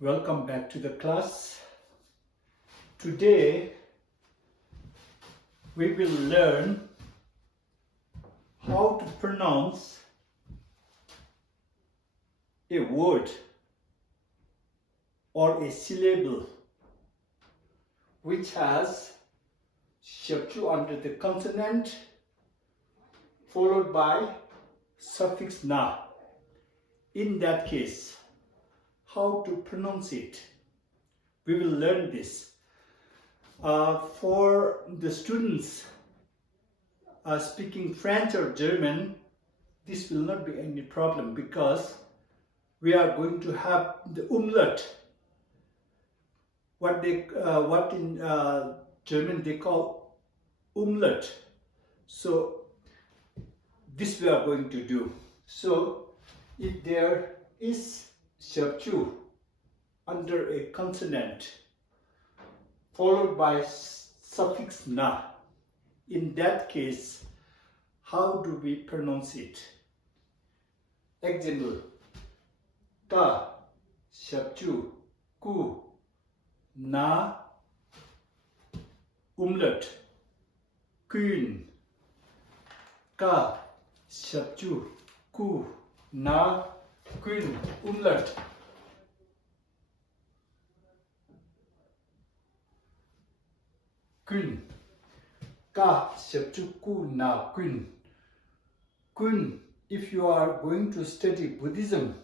Welcome back to the class. Today we will learn how to pronounce a word or a syllable which has shabchu under the consonant followed by suffix na. In that case, how to pronounce it. We will learn this. For the students speaking French or German, this will not be any problem because we are going to have the umlaut. What in German they call umlaut. So this we are going to do. So if there is shabchu under a consonant followed by suffix na, in that case, how do we pronounce it? Example: ka, shabchu, ku, na, umlaut, kun, ka, shabchu, ku, na, kun, umlaut. Kun, ka, shabchu, ku, na, kun. Kun, if you are going to study Buddhism,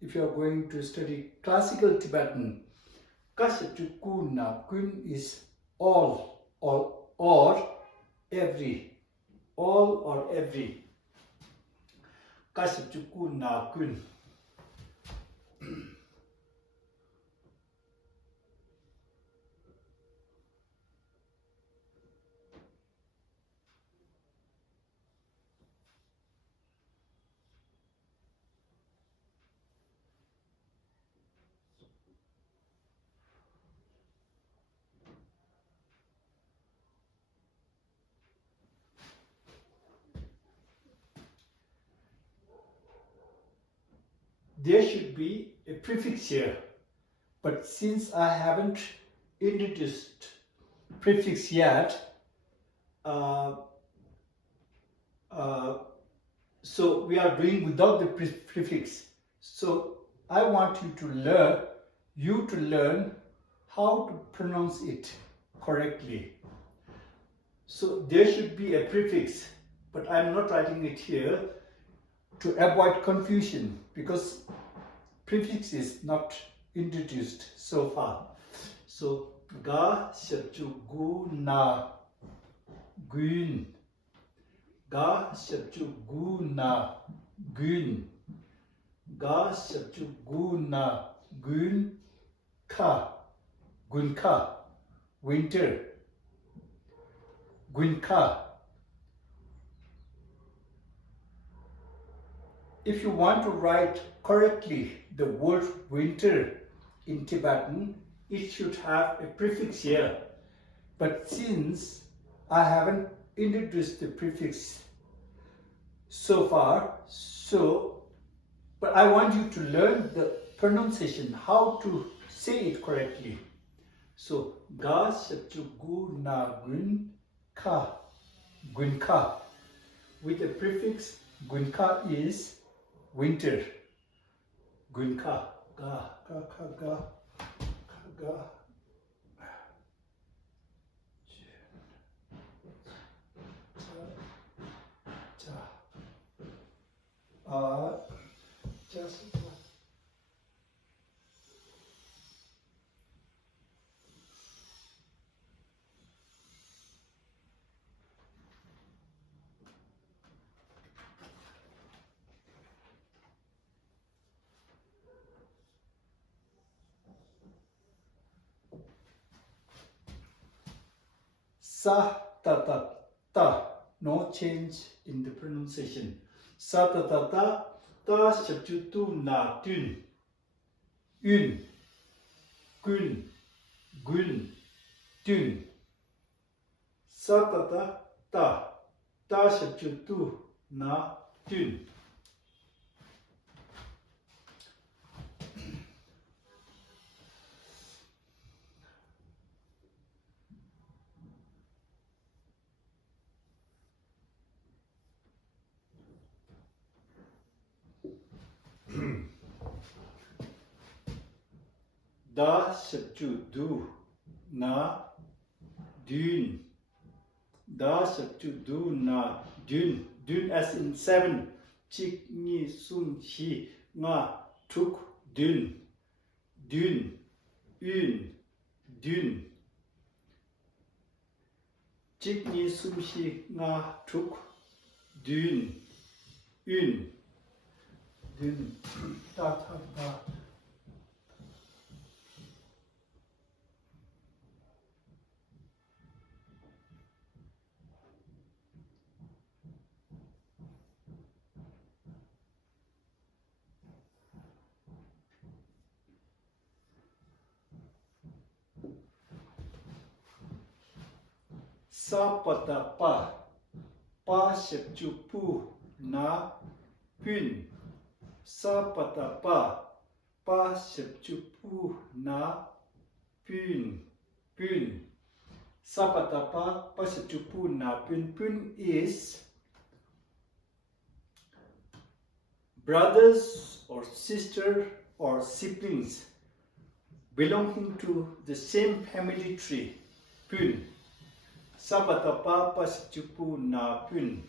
if you are going to study classical Tibetan, ka, shabchu, ku, na, kun is all or every. All or every. Ka, shabchu, ku, na, kun. There should be a prefix here, but since I haven't introduced prefix yet, so we are doing without the prefix. So I want you to learn how to pronounce it correctly. So there should be a prefix, but I'm not writing it here to avoid confusion because prefix is not introduced so far. So ga, shabchu, gu, na, gun. Ga, shabchu, gu, na, gun. Ga, shabchu, gu, na, gun, ka. Gun ka, winter. Gun ka. If you want to write correctly the word winter in Tibetan, it should have a prefix here. But since I haven't introduced the prefix so far, but I want you to learn the pronunciation, how to say it correctly. So, ga, shabchu, gu, na, gun, ka. Gun ka. With the prefix gun ka is winter. Gun ka. Ga, ga, ka, ga, ka, ga. Just sa, ta, ta, ta. No change in the pronunciation. Sa, ta, ta, ta. Ta, shabchu, tu, na, tun. Un. Kun. Gun. Tun. Sa, ta, ta, ta. Ta, shabchu, tu, na, tun. Da subju du na dün. Da subju du na dün. Dün as in 7. Chik ni sum shi nga tuk dün. Dün. Ün. Dün. Chik ni sum shi nga tuk dün. Ün. Dün. Da ta da. Sa pa ta pa. Pa shep chu pu na pün. Sa pa ta pa. Pa shep chu pu na pün. Pün. Sa pa ta pa shep chu pu na pün. Pün is brothers or sister or siblings belonging to the same family tree. Pün. Sa pa ta pa shep chu pu na pün.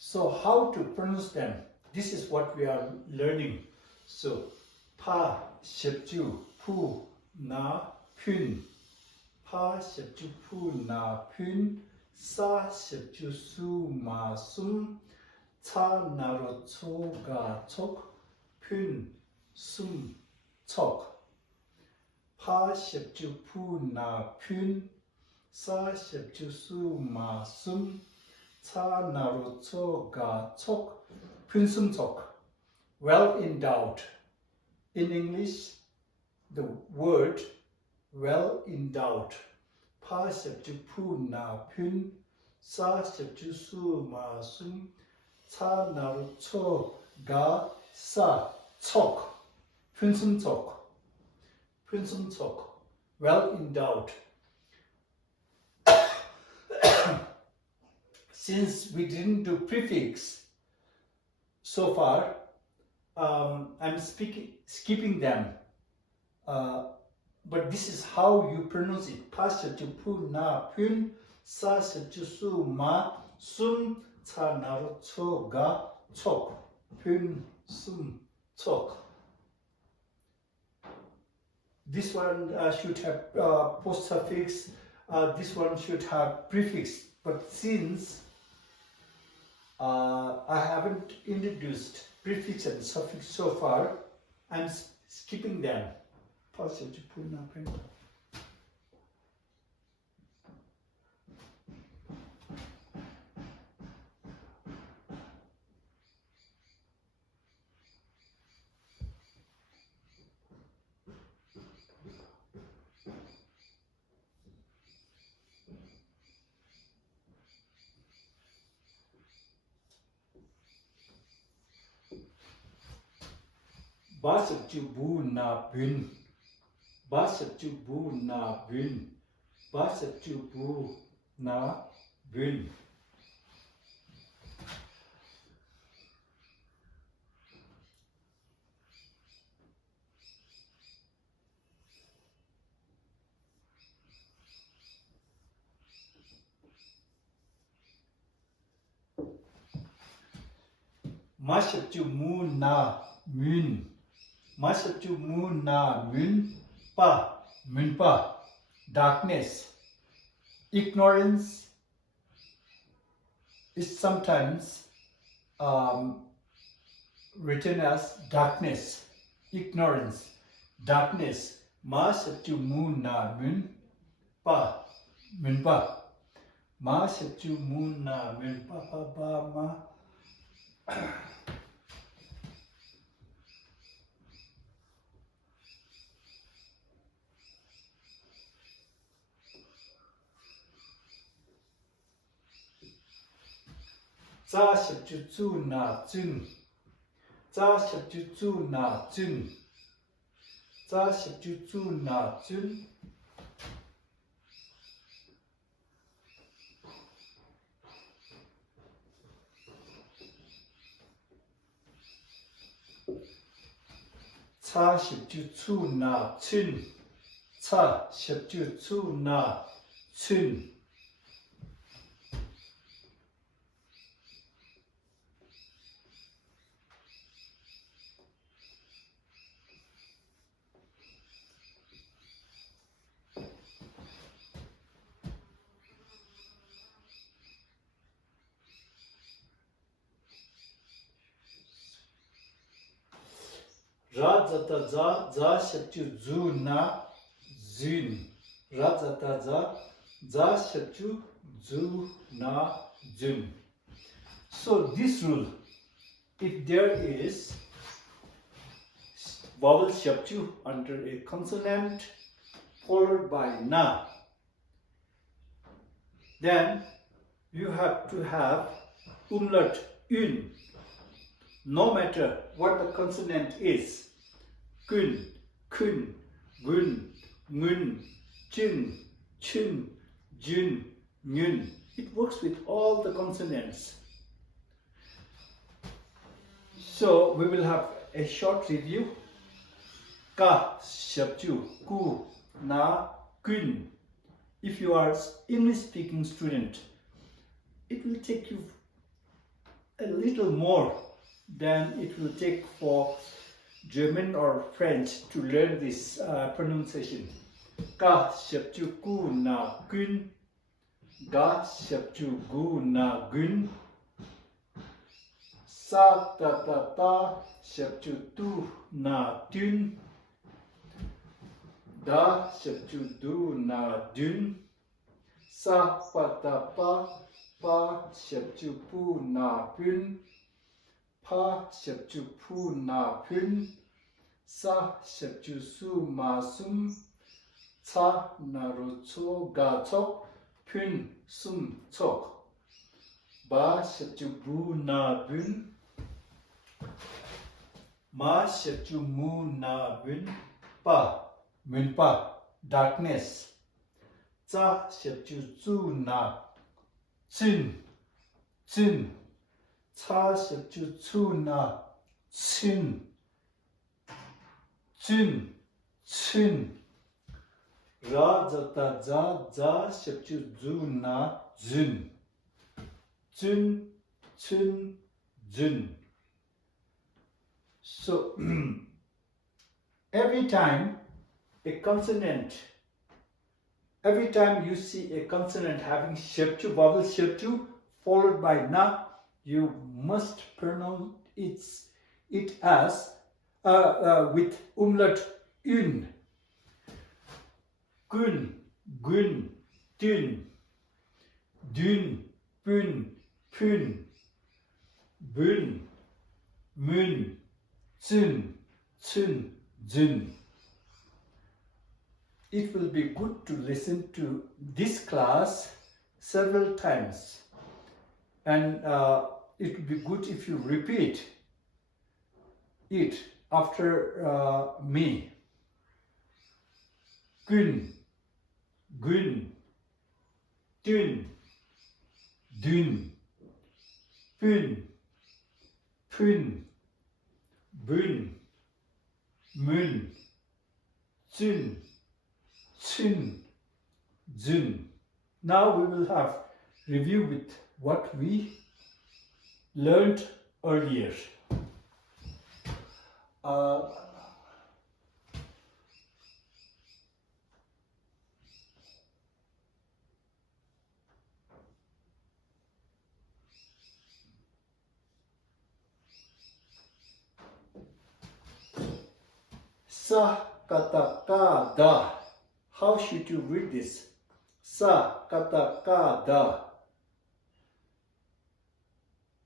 So how to pronounce them? This is what we are learning. So pa shepju pu na pün. Pa shepju pu na pün. Sa shepju su ma sum. Cha naro cho ga chok. Pün sum chok. Pa shepju pu na pün. Sa shepju su ma sum. Cha naru cho ga chok, pün sum chok. Well endowed. In English, the word well endowed. Pa shep ju pu na pün, sa shep ju su ma sum, cha naru cho ga sa chok, pün sum chok. Pün sum chok. Well endowed. Since we didn't do prefix so far, I'm skipping them. But this is how you pronounce it. Pa shep ju pu na pün, sa shep ju su ma sum, cha naru cho ga chok, pün sum chok. This one should have postsuffix. This one should have prefix. But since I haven't introduced prefix and suffix so far, I'm skipping them. Ba shep ju bu na bün. Ba shep ju bu na bün. Ba shep ju bu na bün. Ma shep ju mu na mün. Ma shep ju mu na mün pa. Mün pa. Darkness. Ignorance is sometimes written as darkness. Ignorance. Darkness. Ma septu mu na mun pa. Mun pa. Ma septu mu na mun pa pa pa ma. Za septu zu na zun. Za septu zu na zun. Za septu zu na zun. Ca septu zu na chun. Ca septu zu na chun. Ra zata za, za septu zu na zun. Ra zata za septu zu na zun. So this rule, if there is vowel septu under a consonant followed by na, then you have to have umlaut un, no matter what the consonant is. Kun, kun, gun, ngun, chin, chin, jun, ngun. It works with all the consonants. So we will have a short review. Ka, septu, ku, na, kun. If you are English speaking student, it will take you a little more than it will take for German or French to learn this pronunciation. Ka septu ku na kun. Ga septu gu na gun. Sa ta ta ta septu tu na tun. Da septu du na dun. Sa pa ta pa pa septu pu na pun. Pa septu pu na pun. Sa septu su ma sum. Ca na ro cho ga chok. Pun sum chok. Ba septu bu na bun. Ma septu mu na bun. Pa mun pa, darkness. Ca septu zu na chun. Chun. Ca septu zu na chun. Chun. Chun. Ra zata za septu zu na zun. Zun. Chun. Zun. So every time you see a consonant having septu, vowel septu followed by na, you must pronounce it as with umlaut un. Kun, gun, dun, dun, bun, pun, bun, mun, zun, chun, zun. It will be good to listen to this class several times, and it will be good if you repeat it after me. Gun, gun, dun, dun, pun, pun, bun, mun, zun, chun, zun. Now we will have review with what we learned earlier. Sa kata ka da. How should you read this? Sa kata ka da.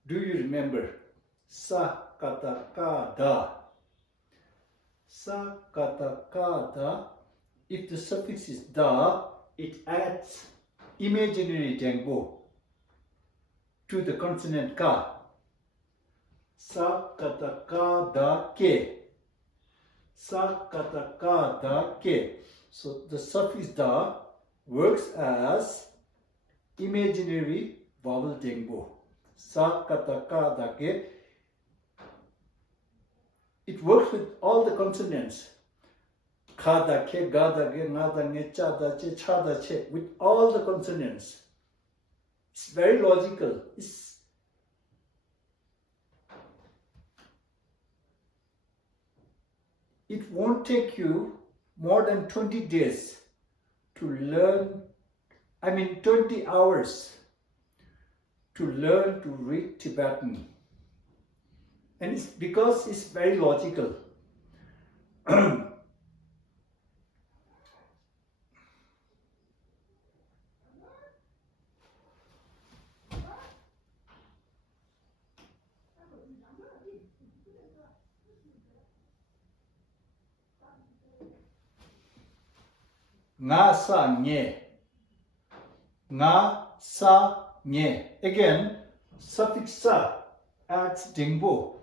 Do you remember? Sa kata ka da. Sa kata ka da. If the suffix is da, it adds imaginary dengbo to the consonant ka. Sa kata ka da ke. Sa kata ka da ke. So the suffix da works as imaginary vowel dengbo. Sa kata ka da ke. It works with all the consonants. Ka da ke, ga da ge, nga da nge, cha da che, cha da che, with all the consonants. It's very logical. It won't take you more than 20 days to learn, 20 hours to learn to read Tibetan. And it's because it's very logical. Nga sa nye. Nga sa nye. Again, suffix sa adds dengbo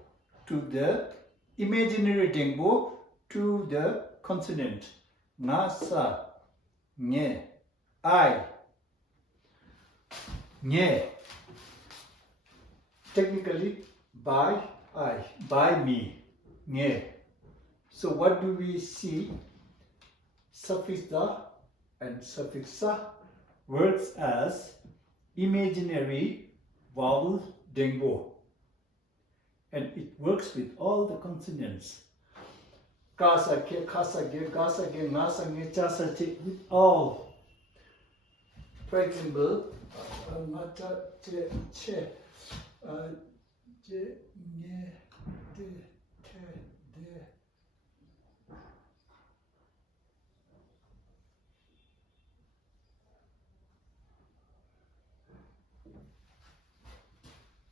to the imaginary dengbo to the consonant. Nga sa nye. I. Nye. Technically, by I. By me. Nye. So what do we see? Suffix da and suffix sa works as imaginary vowel dengbo, and it works with all the consonants. Ka sa ke, ka sa ge, ga sa ge, nga sa nge, cha sa che, with all. For example, nga cha che che, je nge de te de.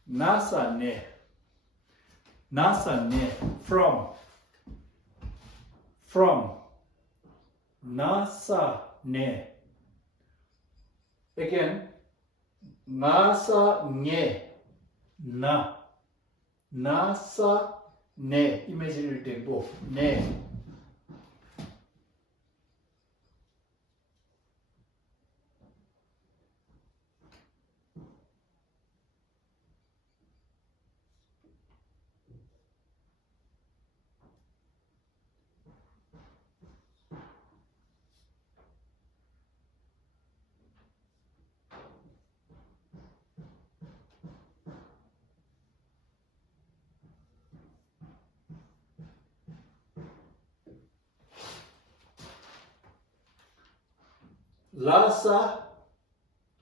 Nasa ne. Nasa ne. From. From. Nasa ne. Again. Nasa ne. Na. Nasa ne. Imaginary tempo. Ne. Lasa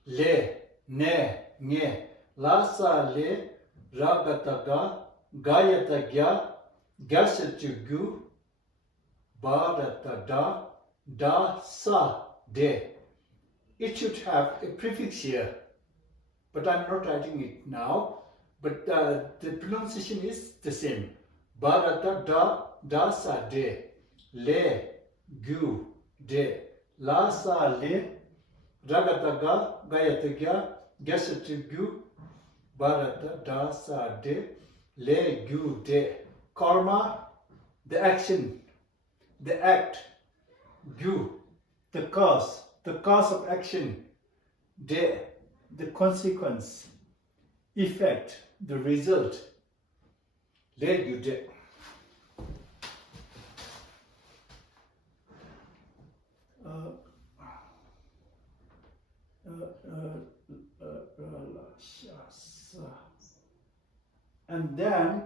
le ne nge. Lasa le ragataga gayatagya gasatugu baratada da sa de. It should have a prefix here, but I'm not writing it now. But the pronunciation is the same. Barata da sa de. Le gu de. La sa le ragataga gayatagya gasatugu barata da sa de le gu de. Karma, the action, the act. Gu, the cause of action. De, the consequence. Effect, the result. Le gu de. And then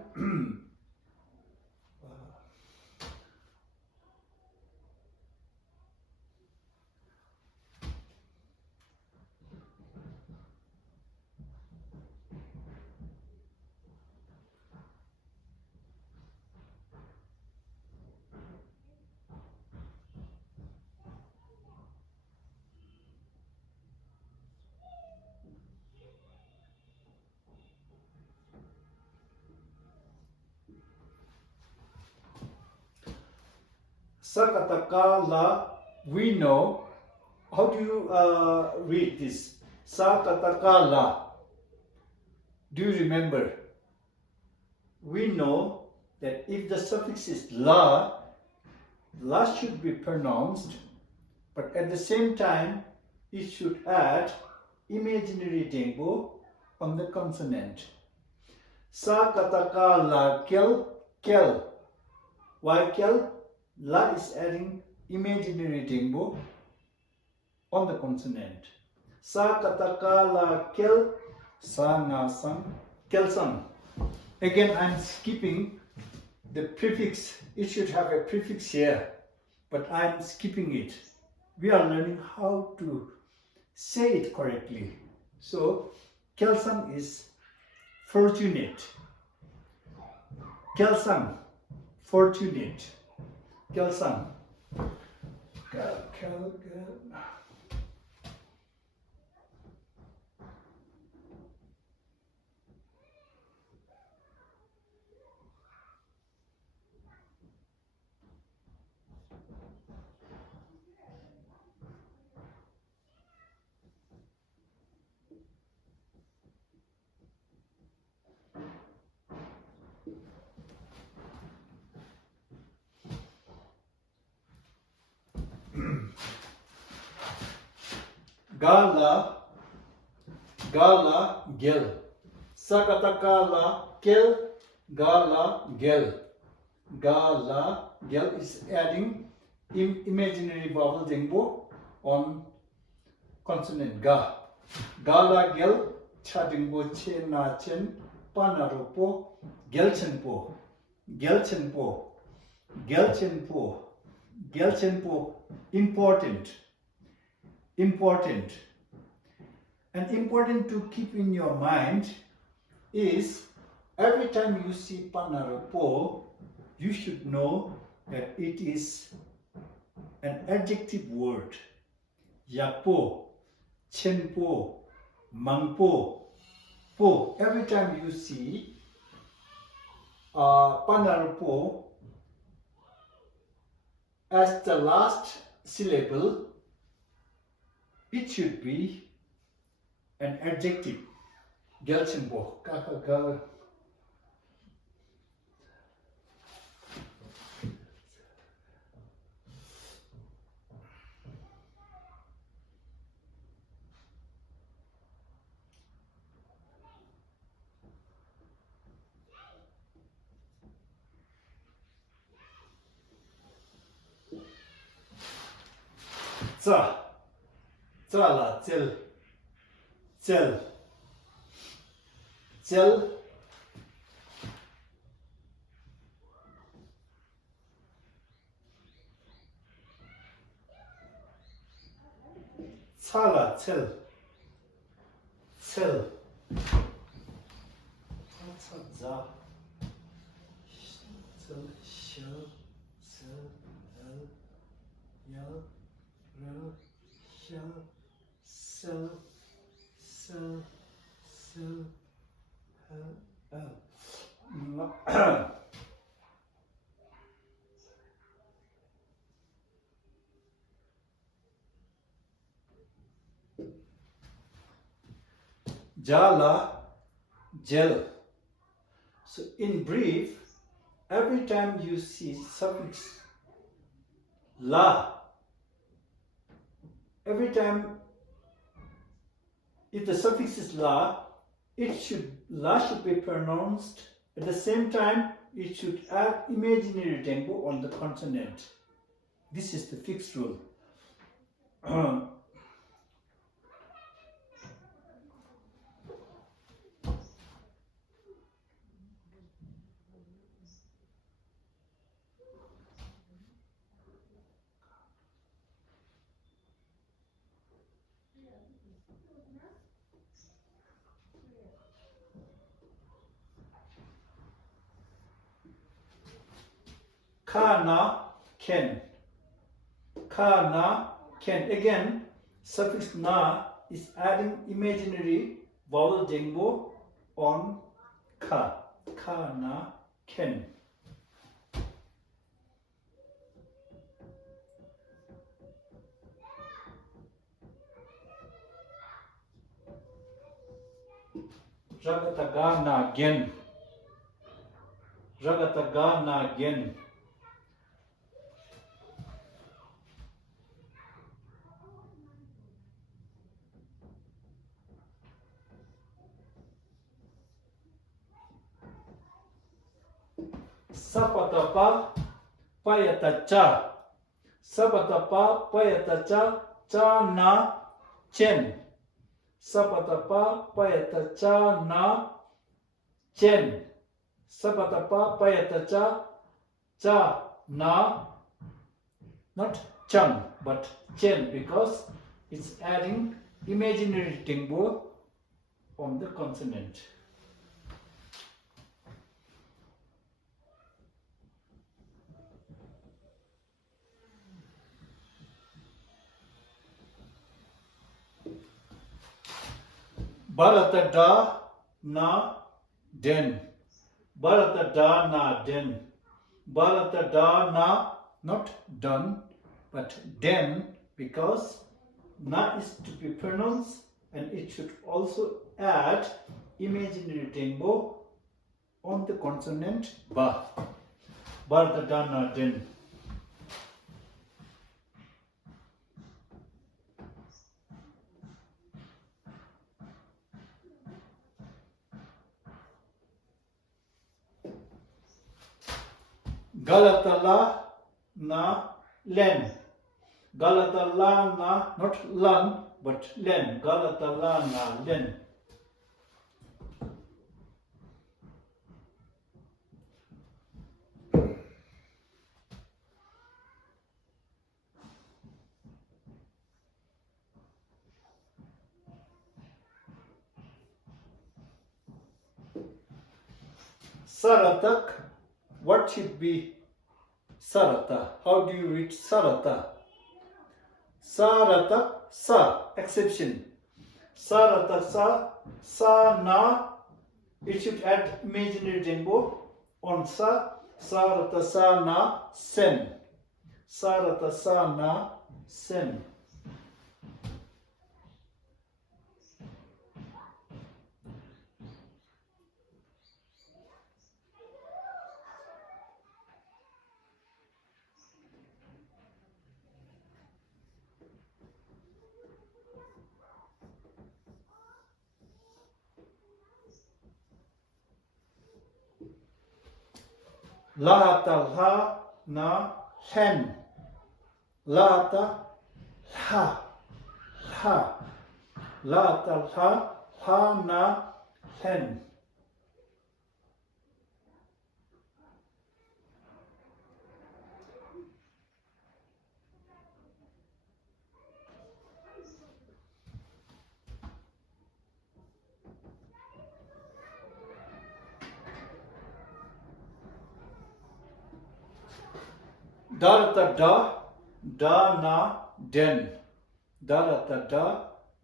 Sakatakala, we know. How do you read this? Sakatakala. Do you remember? We know that if the suffix is la, la should be pronounced, but at the same time, it should add imaginary dengbo on the consonant. Sakatakala kel, kel. Why kel? La is adding imaginary dengbo on the consonant. Sakatakala kel, sa nga sang, kelsan. Again, I'm skipping the prefix. It should have a prefix here, but I'm skipping it. We are learning how to say it correctly. So, kelsan is fortunate. Kelsan, fortunate. Kelsan. Gala, gala, gel. Sakatakala, kel, gala, gel. Gala, gel is adding imaginary vowel dengbo on consonant ga. Gala, gel, cha dengbo che na chen, panaropo, gelchenpo, gelchenpo, gelchenpo, gelchenpo, important. Important. And important to keep in your mind is every time you see panaropo, you should know that it is an adjective word. Yapo, chenpo, mangpo, po. Every time you see panaropo as the last syllable, it should be an adjective. Gelchenbo. Za. Zala, zel. Zel. Zel. Zala, zel. Zel. Za. Zel, shel, zel, el, yel, rel, shel, sel, sel, sel, hel, el. Jala, gel. So in brief, every time you see suffix la, every time if the suffix is la should be pronounced. At the same time, it should add imaginary tempo on the consonant. This is the fixed rule. Kana, ken. Kana, ken. Again, suffix na is adding imaginary vowel dengbo on ka. Kana, ken. Ragataga na gen. Ragataga na gen. Sapatapa payatacha. Sapatapa payatacha cha na chen. Sapatapa payatacha na chen. Sapatapa payatacha cha na, not chang but chen, because it's adding imaginary tempo on the consonant. Bharata da na den. Bharata da na den. Bharata da na, not done, but den, because na is to be pronounced and it should also add imaginary tempo on the consonant ba. Bharata da na den. Galatala na len. Galatala na, not lan, but len. Galatala na len. Saratak, what should be sarata? How do you read sarata? Sarata, sa, exception. Sarata sa na, it should add imaginary tempo on sa. Sarata sa na sen. Sarata sa na sen. Lahata la na hen. Lahata la la. Lahata la na hen. Darata da na den. Darata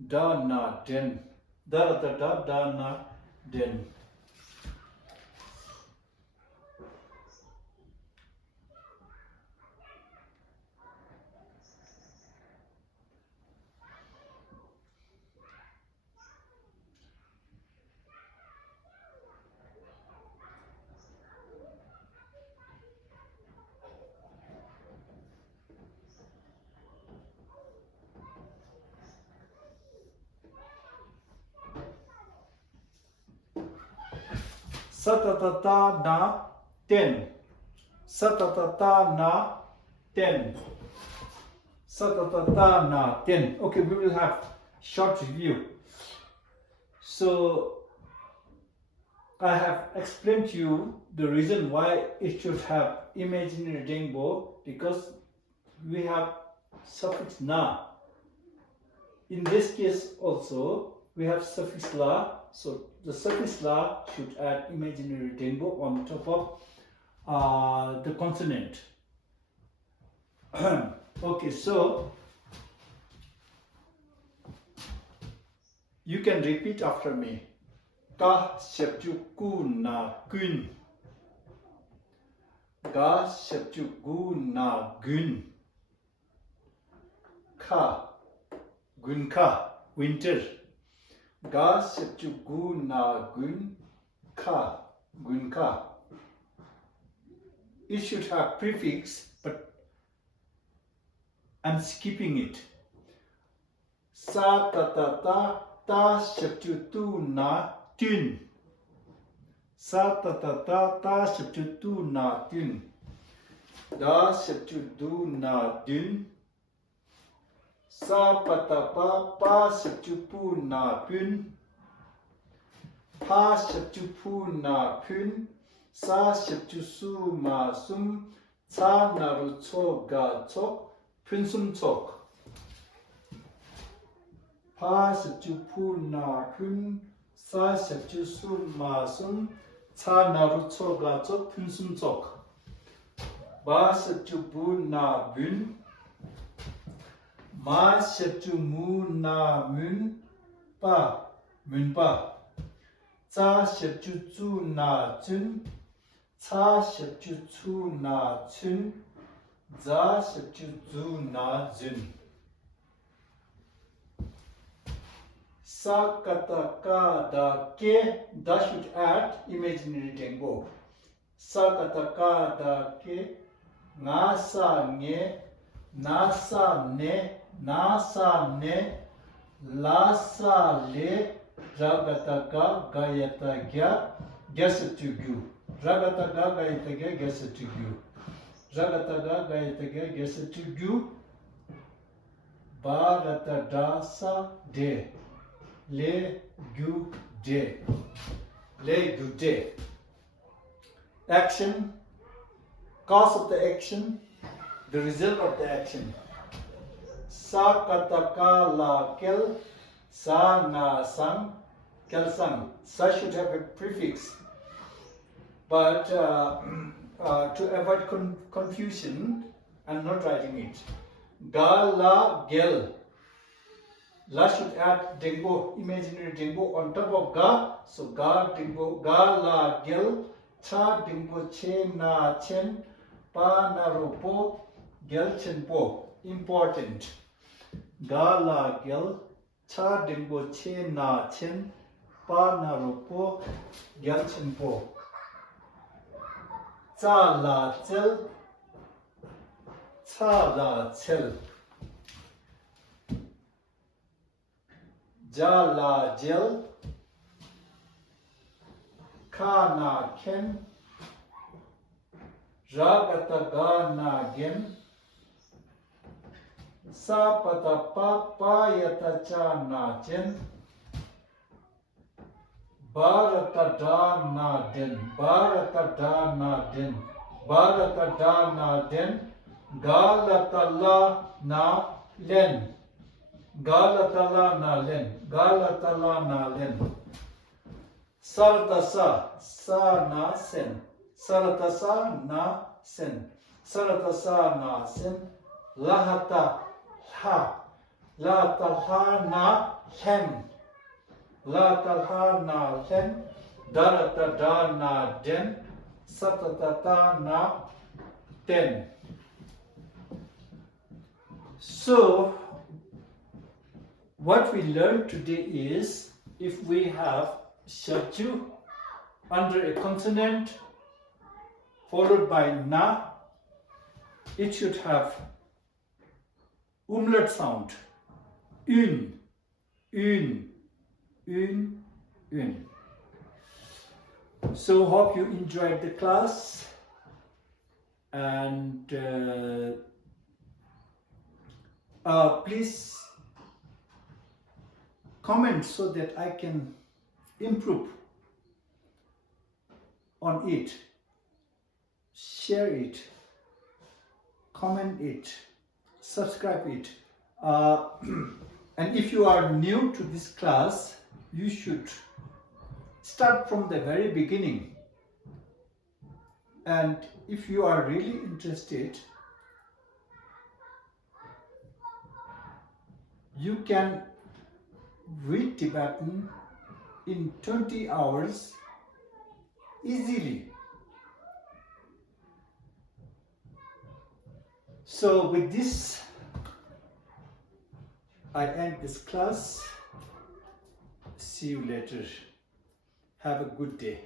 da na den. Darata da na den. Satatata na ten. Satatata na ten. Satatata na ten. Okay, we will have short review. So I have explained to you the reason why it should have imaginary tempo, because we have suffix na. In this case also we have suffix la, so the suffix la should add imaginary tempo on top of the consonant. Okay, so you can repeat after me. Ka septu ku na kun. Ka septu ku na gun. Ka gun ka, winter. Ga septu gu na gun ka. Gun ka. It should have prefix, but I'm skipping it. Sa ta ta ta ta septu tu na tun. Sa ta ta ta ta septu tu na tun. Da septu du na dun. Sa pa ta pa septu pu na pun. Pa septu pu na pun. Sa septu su ma sum. Sa naru chok ga chok. Pun sum chok. Pa septu pu na pun. Sa septu su ma sum. Sa naru chok ga chok. Pun sum chok. Ba septu bu na bun. Ma septu mu na mun. Pa mun pa. Cha septu chu na chun. Cha septu chu na chun. Za septu zu na jun. Sa kata ka da ke. Da should add imaginary tango. Sa kata ka da ke. Nga sa nge. Na sa ne. Na sa ne. La sa le. Ragata ga gayata gya. Gyasatu gyu. Ragata ga gayata gya gyasatu gyu. Ragata ga gayata gya gyasatu gyu. Ba rata da sa de. Le gyu de. Le gyu de. Action. Cause of the action. The result of the action. Sa kata ka la kel. Sa na sang. Kel sang. Sa should have a prefix. But to avoid confusion, I'm not writing it. Ga la gel. La should add dingo, imaginary dingo on top of ga. So ga dingo, ga la gel. Cha dingo che na chen. Pa na ro po. Gel chen po. Important. Ga la gel. Cha dingo che na chen. Pa na ro po. Gel chen po. Cha la chel. Cha la chel. Ja la gel. Ka na ken. Ragata ga na gen. Sa pata pa yata cha na chen. Barata da na den. Barata da na den. Barata da na den. Galata la na len. Galata la na len. Galata la na len. Sarata sa na sen. Sarata sa na sen. Sarata sa na sen. Lahata ha. Lahata ha na hen. Lahata ha na hen. Darata da na den. Satata ta na ten. So, what we learned today is, if we have Shabju under a consonant followed by na, it should have umlaut sound. Un, un, un, un. So hope you enjoyed the class, and please comment so that I can improve on it. Share it, comment it, subscribe it. And if you are new to this class, you should start from the very beginning. And if you are really interested, you can read Tibetan in 20 hours easily. So with this, I end this class. See you later. Have a good day.